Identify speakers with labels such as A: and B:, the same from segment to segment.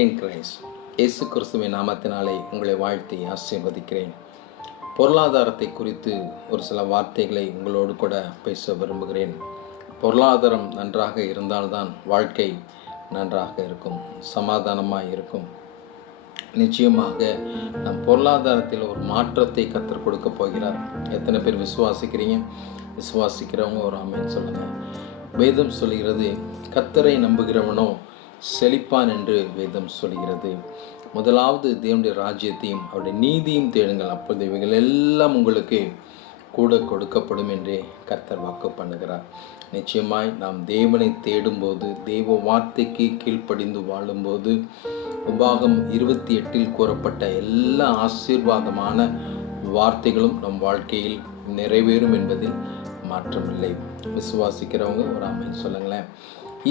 A: In Christ இயேசு கிறிஸ்துவின் நாமத்தினாலே உங்களை வாழ்த்தி ஆசீர்வதிக்கிறேன். பொருளாதாரத்தை குறித்து ஒரு சில வார்த்தைகளை உங்களோடு கூட பேச விரும்புகிறேன். பொருளாதாரம் நன்றாக இருந்தால்தான் வாழ்க்கை நன்றாக இருக்கும் சமாதானமாக இருக்கும். நிச்சயமாக நம் பொருளாதாரத்தில் ஒரு மாற்றத்தை கற்றுக் கொடுக்க போகிறார். எத்தனை பேர் விசுவாசிக்கிறீங்க? விசுவாசிக்கிறவங்க ஒரு ஆமேன்னு சொல்லுங்கள் வேதம் சொல்கிறது கத்தரை நம்புகிறவனோ செழிப்பான் என்று வேதம் சொல்கிறது. முதலாவது தேவனுடைய ராஜ்யத்தையும் அவருடைய நீதியும் தேடுங்கள். அப்பொழுது இவைகள் எல்லாம் உங்களுக்கு கூட கொடுக்கப்படும் என்றே கர்த்தர் வாக்கு பண்ணுகிறார். நிச்சயமாய் நாம் தேவனை தேடும்போது தெய்வ வார்த்தைக்கு கீழ்ப்படிந்து வாழும்போது உபாகம் இருபத்தி எட்டில் கூறப்பட்ட எல்லா ஆசீர்வாதமான வார்த்தைகளும் நம் வாழ்க்கையில் நிறைவேறும் என்பதில் மாற்றமில்லை. விசுவாசிக்கிறவங்க ஒரு அமைன்னு சொல்லுங்களேன்.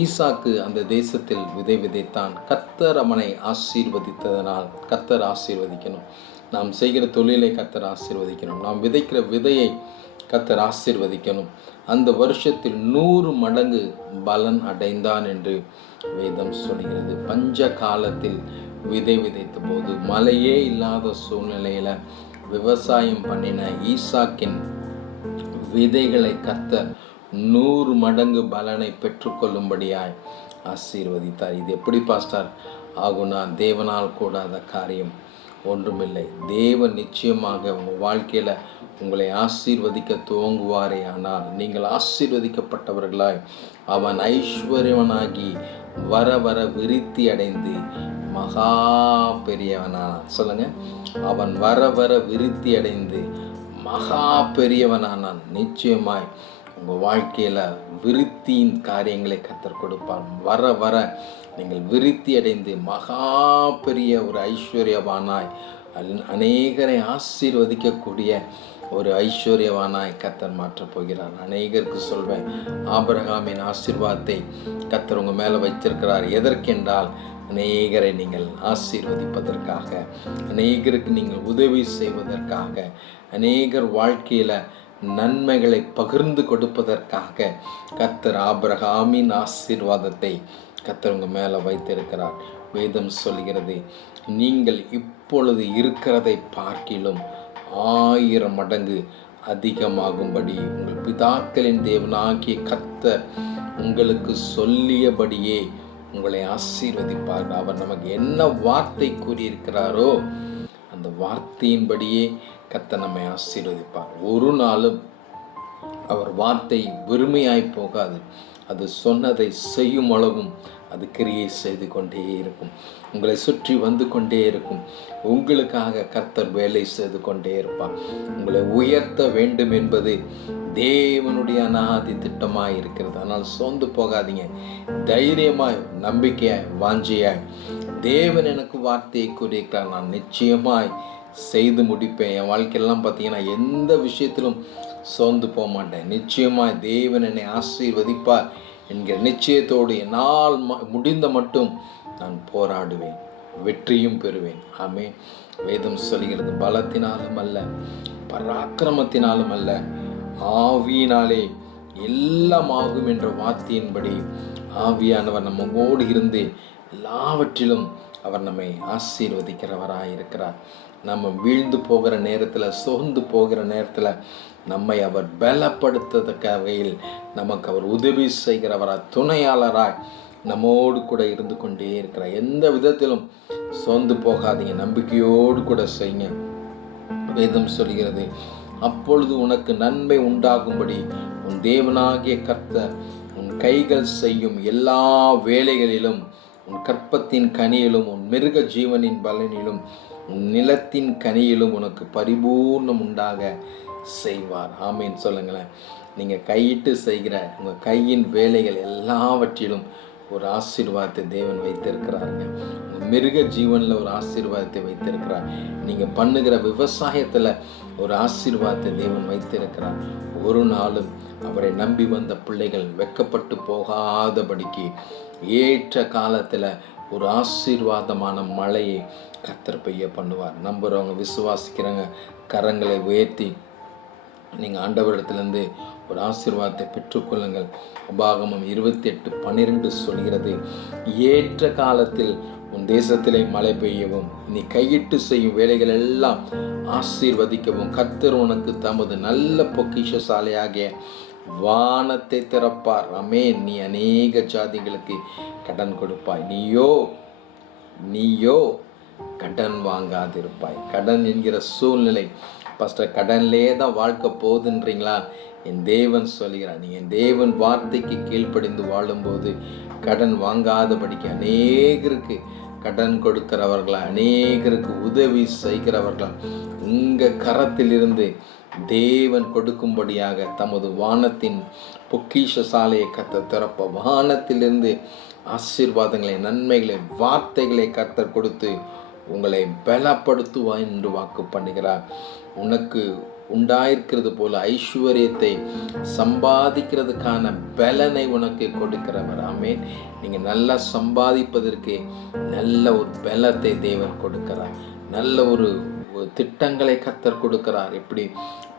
A: ஈசாக்கு அந்த தேசத்தில் விதை விதைத்தான். கத்தர் அவனை ஆசீர்வதித்ததனால் கத்தர் ஆசீர்வதிக்கணும். நாம் செய்கிற தொழிலை கத்தர் ஆசீர்வதிக்கணும். நாம் விதைக்கிற விதையை கத்தர் ஆசீர்வதிக்கணும். அந்த வருஷத்தில் நூறு மடங்கு பலன் அடைந்தான் என்று வேதம் சொல்கிறது. பஞ்ச காலத்தில் விதை விதைத்த போது மழையே இல்லாத சூழ்நிலையில் விவசாயம் பண்ணின ஈசாக்கின் விதைகளை கத்தர் நூறு மடங்கு பலனை பெற்றுக்கொள்ளும்படியாய் ஆசீர்வதித்தார். இது எப்படி பாஸ்டார்? ஆகுனா தேவனால் கூடாத காரியம் ஒன்றுமில்லை. தேவன் நிச்சயமாக உங்கள் வாழ்க்கையில் உங்களை ஆசீர்வதிக்க துவங்குவாரே. ஆனால் நீங்கள் ஆசீர்வதிக்கப்பட்டவர்களாய் அவன் ஐஸ்வர்யவனாகி வர வர விருத்தி அடைந்து மகா பெரியவனானான். சொல்லுங்க. அவன் வர வர விருத்தி அடைந்து மகா பெரியவனானான். நிச்சயமாய் உங்கள் வாழ்க்கையில் விருத்தியின் காரியங்களை கத்தர் கொடுப்பார். வர வர நீங்கள் விருத்தி அடைந்து மகா பெரிய ஒரு ஐஸ்வர்யவானாய் அநேகரை ஆசீர்வதிக்கக்கூடிய ஒரு ஐஸ்வர்யவானாய் கத்தர் மாற்றப் போகிறார். அநேகருக்கு சொல்வேன் ஆபரகாமின் ஆசீர்வாதத்தை கத்தர் உங்கள் மேலே வைத்திருக்கிறார். எதற்கென்றால் அநேகரை நீங்கள் ஆசீர்வதிப்பதற்காக அநேகருக்கு நீங்கள் உதவி செய்வதற்காக அநேகர் வாழ்க்கையில் நன்மைகளை பகிர்ந்து கொடுப்பதற்காக கத்தர் ஆபிரகாமின் ஆசீர்வாதத்தை கத்தர் உங்கள் மேலே வைத்திருக்கிறார். வேதம் சொல்கிறது நீங்கள் இப்பொழுது இருக்கிறதை பார்க்கிலும் ஆயிரம் மடங்கு அதிகமாகும்படி உங்கள் பிதாக்களின் தேவனாகிய கத்தர் உங்களுக்கு சொல்லியபடியே உங்களை ஆசீர்வதிப்பார். அவர் நமக்கு என்ன வார்த்தை கூறியிருக்கிறாரோ அந்த வார்த்தையின்படியே கத்த நம்மை ஆசீர்வதிப்பார். ஒரு நாளும் அவர் வார்த்தை வெறுமையாய் போகாது. அது சொன்னதை செய்யும் அளவும் அது கிரியை செய்து கொண்டே இருக்கும். உங்களை சுற்றி வந்து கொண்டே இருக்கும். உங்களுக்காக கர்த்தர் வேலை செய்து கொண்டே இருப்பார். உங்களை உயர்த்த வேண்டும் என்பது தேவனுடைய அநாதி திட்டமாக இருக்கிறது. ஆனால் சோர்ந்து போகாதீங்க. தைரியமாய் நம்பிக்கையாய் வாஞ்சியாய். தேவன் எனக்கு வார்த்தையை கூறியிருக்கிறார். நான் நிச்சயமாய் செய்து முடிப்பேன். என் வாழ்க்கையெல்லாம் பார்த்தீங்கன்னா எந்த விஷயத்திலும் சோர்ந்து போக மாட்டேன். நிச்சயமாக தேவன் என்னை ஆசீர்வதிப்பார் என்கிற நிச்சயத்தோடு என்னால் முடிந்த மட்டும் நான் போராடுவேன். வெற்றியும் பெறுவேன். ஆமே வேதம் சொல்கிறது பலத்தினாலும் அல்ல பராக்கிரமத்தினாலும் அல்ல ஆவியினாலே எல்லாம் ஆகும் என்ற வார்த்தையின்படி ஆவியானவர் நம்மோடு இருந்து எல்லாவற்றிலும் அவர் நம்மை ஆசீர்வதிக்கிறவராக இருக்கிறார். நம்ம வீழ்ந்து போகிற நேரத்தில் சோர்ந்து போகிற நேரத்தில் நம்மை அவர் பலப்படுத்தத்தக்க வகையில் நமக்கு அவர் உதவி செய்கிறவராய் துணையாளராய் நம்மோடு கூட இருந்து கொண்டே இருக்கிறார். எந்த விதத்திலும் சோர்ந்து போகாதீங்க நம்பிக்கையோடு கூட செய்யுங்க. வேதம் சொல்கிறது அப்பொழுது உனக்கு நன்மை உண்டாகும்படி உன் தேவனாகிய கர்த்தர் உன் கைகள் செய்யும் எல்லா வேலைகளிலும் உன் கற்பத்தின் கனியிலும் உன் மிருக ஜீவனின் பலனிலும் உன் நிலத்தின் கனியிலும் உனக்கு பரிபூர்ணம் உண்டாக செய்வார். ஆமீன். சொல்லுங்களேன். நீங்கள் கையிட்டு செய்கிற உங்கள் கையின் வேலைகள் எல்லாவற்றிலும் ஒரு ஆசீர்வாதத்தை தேவன் வைத்திருக்கிறாருங்க. உங்கள் மிருக ஜீவனில் ஒரு ஆசீர்வாதத்தை வைத்திருக்கிறார். நீங்கள் பண்ணுகிற விவசாயத்தில் ஒரு ஆசீர்வாதத்தை தேவன் வைத்திருக்கிறார். ஒரு நாளும் அவரை நம்பி வந்த பிள்ளைகள் வெக்கப்பட்டு போகாதபடிக்கு ஏற்ற காலத்தில் ஒரு ஆசீர்வாதமான மழையை கத்தர் பெய்ய பண்ணுவார். நம்புகிறவங்க விசுவாசிக்கிறவங்க கரங்களை உயர்த்தி நீங்கள் ஆண்டவரிடத்துலேருந்து ஒரு ஆசீர்வாதத்தை பெற்றுக்கொள்ளுங்கள். உபாகமம் இருபத்தி எட்டு பன்னிரெண்டு சொல்கிறது ஏற்ற காலத்தில் உன் தேசத்திலே மழை பெய்யவும் நீ கையிட்டு செய்யும் வேலைகள் எல்லாம் ஆசீர்வதிக்கவும். கத்தர் உனக்கு தமது நல்ல பொக்கிஷசாலையாகிய வானத்தை திறப்பார். அமேன் நீ அநேக ஜாதிகளுக்கு கடன் கொடுப்பாய். நீயோ நீயோ கடன் வாங்காதிருப்பாய். கடன் என்கிற சூழ்நிலை ஃபஸ்ட்டு கடன்லே தான் வாழ்க்கை போகுதுன்றீங்களா? என் தேவன் சொல்கிறான் நீ என் தேவன் வார்த்தைக்கு கீழ்ப்படிந்து வாழும்போது கடன் வாங்காதபடிக்கு அநேகருக்கு கடன் கொடுக்கிறவர்களா அநேகருக்கு உதவி செய்கிறவர்களா. உங்கள் கரத்திலிருந்து தேவன் கொடுக்கும்படியாக தமது வானத்தின் பொக்கிஷ சாலையை கத்த திறப்ப வானத்திலிருந்து ஆசீர்வாதங்களை நன்மைகளை வார்த்தைகளை கத்தர் கொடுத்து உங்களை பலப்படுத்துவா என்று வாக்கு பண்ணுகிறார். உனக்கு உண்டாயிருக்கிறது போல ஐஸ்வர்யத்தை சம்பாதிக்கிறதுக்கான பலனை உனக்கு கொடுக்கிறவர். ஆமேன். நீங்கள் நல்லா சம்பாதிப்பதற்கு நல்ல ஒரு பலத்தை தேவன் கொடுக்கிறார். நல்ல ஒரு ஒரு திட்டங்களை கத்தர் கொடுக்கிறார். எப்படி?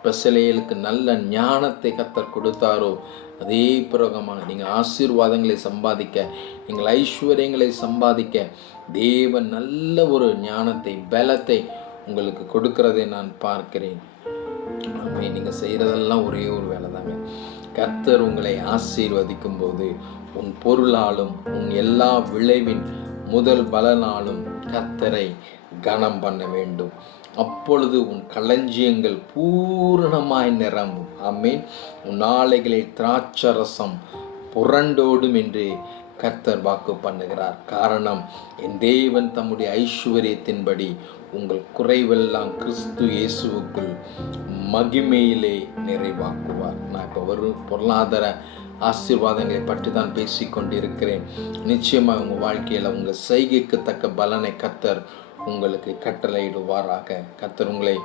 A: பெசலேலுக்கு நல்ல ஞானத்தை கத்தர் கொடுத்தாரோ அதே பிரகமாக நீங்கள் ஆசீர்வாதங்களை சம்பாதிக்க நீங்கள் ஐஸ்வர்யங்களை சம்பாதிக்க தேவன் நல்ல ஒரு ஞானத்தை பலத்தை உங்களுக்கு கொடுக்கிறதை நான் பார்க்கிறேன். ஆமே நீங்கள் செய்கிறதெல்லாம் ஒரே ஒரு வேலை தாங்க கர்த்தர் உங்களை ஆசீர்வதிக்கும் போது உன் பொருளாலும் உன் எல்லா விளைவின் முதல் வளனாலும் கத்தரை கனம் பண்ண வேண்டும். அப்பொழுது உன் களஞ்சியங்கள் பூரணமாய் நிரம்பும். ஆமீன். உன் ஆலைகளில் திராட்சரசம் புரண்டோடும் என்று கர்த்தர் வாக்கு பண்ணுகிறார். காரணம் என் தேவன் தம்முடைய ஐஸ்வர்யத்தின்படி உங்கள் குறைவெல்லாம் கிறிஸ்து இயேசுவுக்குள் மகிமையிலே நிறைவாக்குவார். நான் இப்போ வரும் பொருளாதார ஆசீர்வாதங்களை பற்றி தான் பேசிக்கொண்டிருக்கிறேன். நிச்சயமாக உங்கள் வாழ்க்கையில் உங்கள் செய்கைக்கு தக்க பலனை கத்தர் உங்களுக்கு கட்டளையிடுவாராக. கத்தர் உங்களை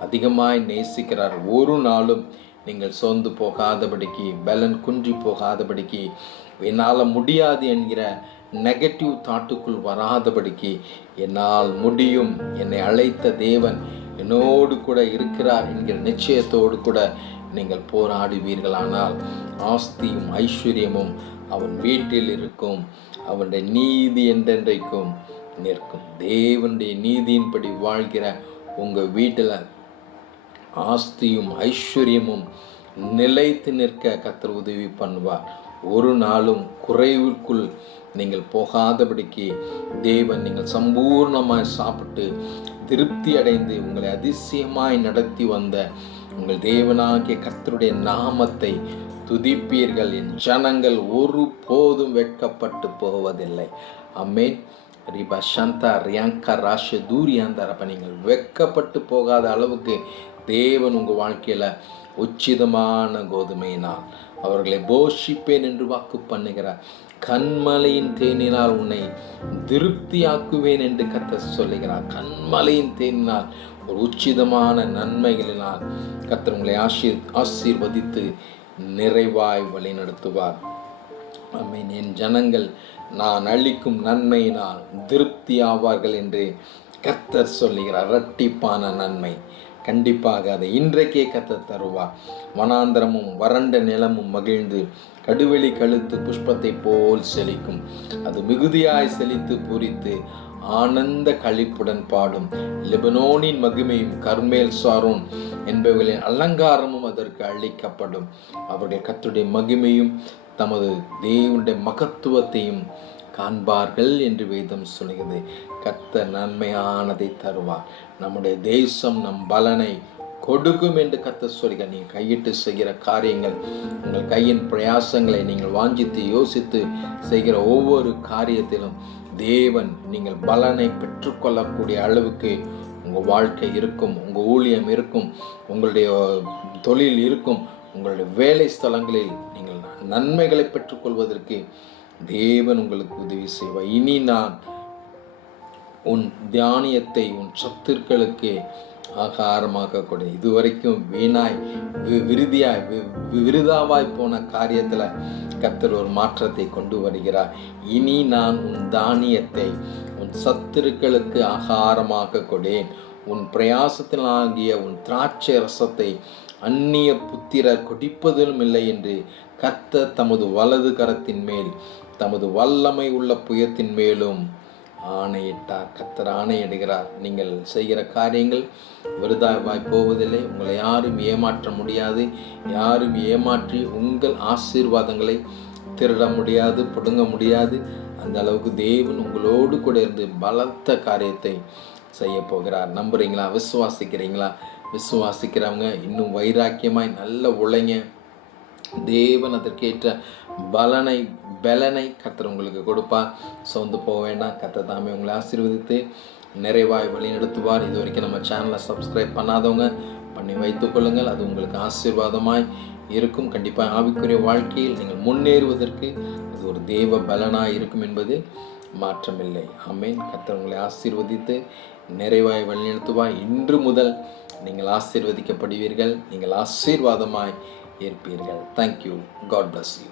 A: அதிகமாய் நேசிக்கிறார். ஒரு நாளும் நீங்கள் சோர்ந்து போகாதபடிக்கு பலன் குன்றி போகாதபடிக்கு என்னால் முடியாது என்கிற நெகட்டிவ் தாட்டுக்குள் வராதபடிக்கு என்னால் முடியும். என்னை அழைத்த தேவன் என்னோடு கூட இருக்கிறார் என்கிற நிச்சயத்தோடு கூட நீங்கள் போராடுவீர்களானால் ஆஸ்தியும் ஐஸ்வர்யமும் அவன் வீட்டில் இருக்கும். அவனுடைய நீதி என்றென்றைக்கும் நிற்கும். தேவனுடைய நீதியின்படி வாழ்கிற உங்கள் வீட்டில் ஆஸ்தியும் ஐஸ்வர்யமும் நிலைத்து நிற்க கத்தர் உதவி பண்ணுவார். ஒரு நாளும் குறைவுக்குள் நீங்கள் போகாதபடிக்கு தேவன் நீங்கள் சம்பூர்ணமாய் சாப்பிட்டு திருப்தி அடைந்து உங்களை அதிசயமாய் நடத்தி வந்த உங்கள் தேவனாகிய கர்த்தருடைய நாமத்தை துதிப்பீர்கள். என் ஜனங்கள் ஒரு போதும் வெட்கப்பட்டு போவதில்லை. அம்மேன் ரிபா சந்தா ரியாங்கா ராஷ தூரியாந்தார் நீங்கள் வெட்கப்பட்டு போகாத அளவுக்கு தேவன் உங்கள் வாழ்க்கையில் உச்சிதமான கோதுமையினால் அவர்களை போஷிப்பேன் என்று வாக்கு பண்ணுகிறார். கண்மலையின் தேனினால் உன்னை திருப்தியாக்குவேன் என்று கத்த சொல்லுகிறார். கண்மலையின் தேனினால் ஒரு உச்சிதமான நன்மைகளினால் கத்தர் உங்களை ஆசீர் ஆசீர்வதித்து நிறைவாய் வழிநடத்துவார். அம்மீன் என் ஜனங்கள் நான் அளிக்கும் நன்மையினால் திருப்தி ஆவார்கள் என்று கர்த்தர் சொல்லுகிறார். இரட்டிப்பான நன்மை. கண்டிப்பாக அதை இன்றைக்கே கத்த தருவார். வனாந்திரமும் வறண்ட நிலமும் மகிழ்ந்து கடுவெளி கழுத்து புஷ்பத்தை போல் செழிக்கும். அது மிகுதியாய் செழித்து பூரித்து ஆனந்த கழிப்புடன் பாடும் லெபனோனின் மகிமையும் கர்மேல் சாரோன் என்பவர்களின் அலங்காரமும் அதற்கு அளிக்கப்படும். அவர்கள் கத்துடைய மகிமையும் தமது தேவனுடைய மகத்துவத்தையும் காண்பார்கள் என்று வேதம் சொல்கிறது. கத்த நன்மையானதை தருவார். நம்முடைய தேசம் நம் பலனை கொடுக்கும் என்று கத்த சொல்க நீங்கள் கையிட்டு செய்கிற காரியங்கள் உங்கள் கையின் பிரயாசங்களை நீங்கள் வாஞ்சித்து யோசித்து செய்கிற ஒவ்வொரு காரியத்திலும் தேவன் நீங்கள் பலனை பெற்றுக்கொள்ளக்கூடிய அளவுக்கு உங்கள் வாழ்க்கை இருக்கும் உங்கள் ஊழியம் இருக்கும் உங்களுடைய தொழில் இருக்கும் உங்களுடைய வேலை ஸ்தலங்களில் நீங்கள் நன்மைகளை பெற்றுக்கொள்வதற்கு தேவன் உங்களுக்கு உதவி செய்வார். இனி நான் உன் தியானியத்தை உன் சத்துருக்களுக்கு ஆகாரமாக்கக்கூடிய கொடு இதுவரைக்கும் வீணாய் வி- விருதியாய் வி- விருதாவாய் போன காரியத்தில் கத்தர் ஒரு மாற்றத்தை கொண்டு வருகிறார். இனி நான் உன் தானியத்தை உன் சத்துருக்களுக்கு ஆகாரமாக கொடேன் உன் பிரயாசத்தினாகிய உன் திராட்சை ரசத்தை அந்நிய புத்திரர் குடிப்பதிலும் இல்லை என்று கத்த தமது வலது கரத்தின் மேல் தமது வல்லமை உள்ள புயத்தின் மேலும் ஆணையிட்டார். கத்தர் ஆணையிடுகிறார். நீங்கள் செய்கிற காரியங்கள் விருதாவாய் போவதில்லை. உங்களை யாரும் ஏமாற்ற முடியாது. யாரும் ஏமாற்றி உங்கள் ஆசீர்வாதங்களை திருட முடியாது பிடுங்க முடியாது. அந்த அளவுக்கு தேவன் உங்களோடு கூட இருந்து பலத்த காரியத்தை செய்ய போகிறார். நம்புறீங்களா? விசுவாசிக்கிறீங்களா? விசுவாசிக்கிறவங்க இன்னும் வைராக்கியமாய் நல்ல உழைங்க. தேவன் அதற்கேற்ற பலனை பலனை கத்தர் உங்களுக்கு கொடுப்பார். சோர்ந்து போக வேண்டாம். கத்தர் தாமே உங்களை ஆசீர்வதித்து நிறைவாய் வழிநடத்துவார். இது வரைக்கும் நம்ம சேனலை சப்ஸ்கிரைப் பண்ணாதவங்க பண்ணி வைத்துக் கொள்ளுங்கள். அது உங்களுக்கு ஆசீர்வாதமாய் இருக்கும். கண்டிப்பாக ஆவிக்குரிய வாழ்க்கையில் நீங்கள் முன்னேறுவதற்கு அது ஒரு தெய்வ பலனாய் இருக்கும் என்பது மாற்றமில்லை. அமேன் கத்தவங்களை ஆசீர்வதித்து நிறைவாய் வழிநடத்துவாய் இன்று முதல் நீங்கள் ஆசீர்வதிக்கப்படுவீர்கள். நீங்கள் ஆசீர்வாதமாய் இருப்பீர்கள். Thank you God bless you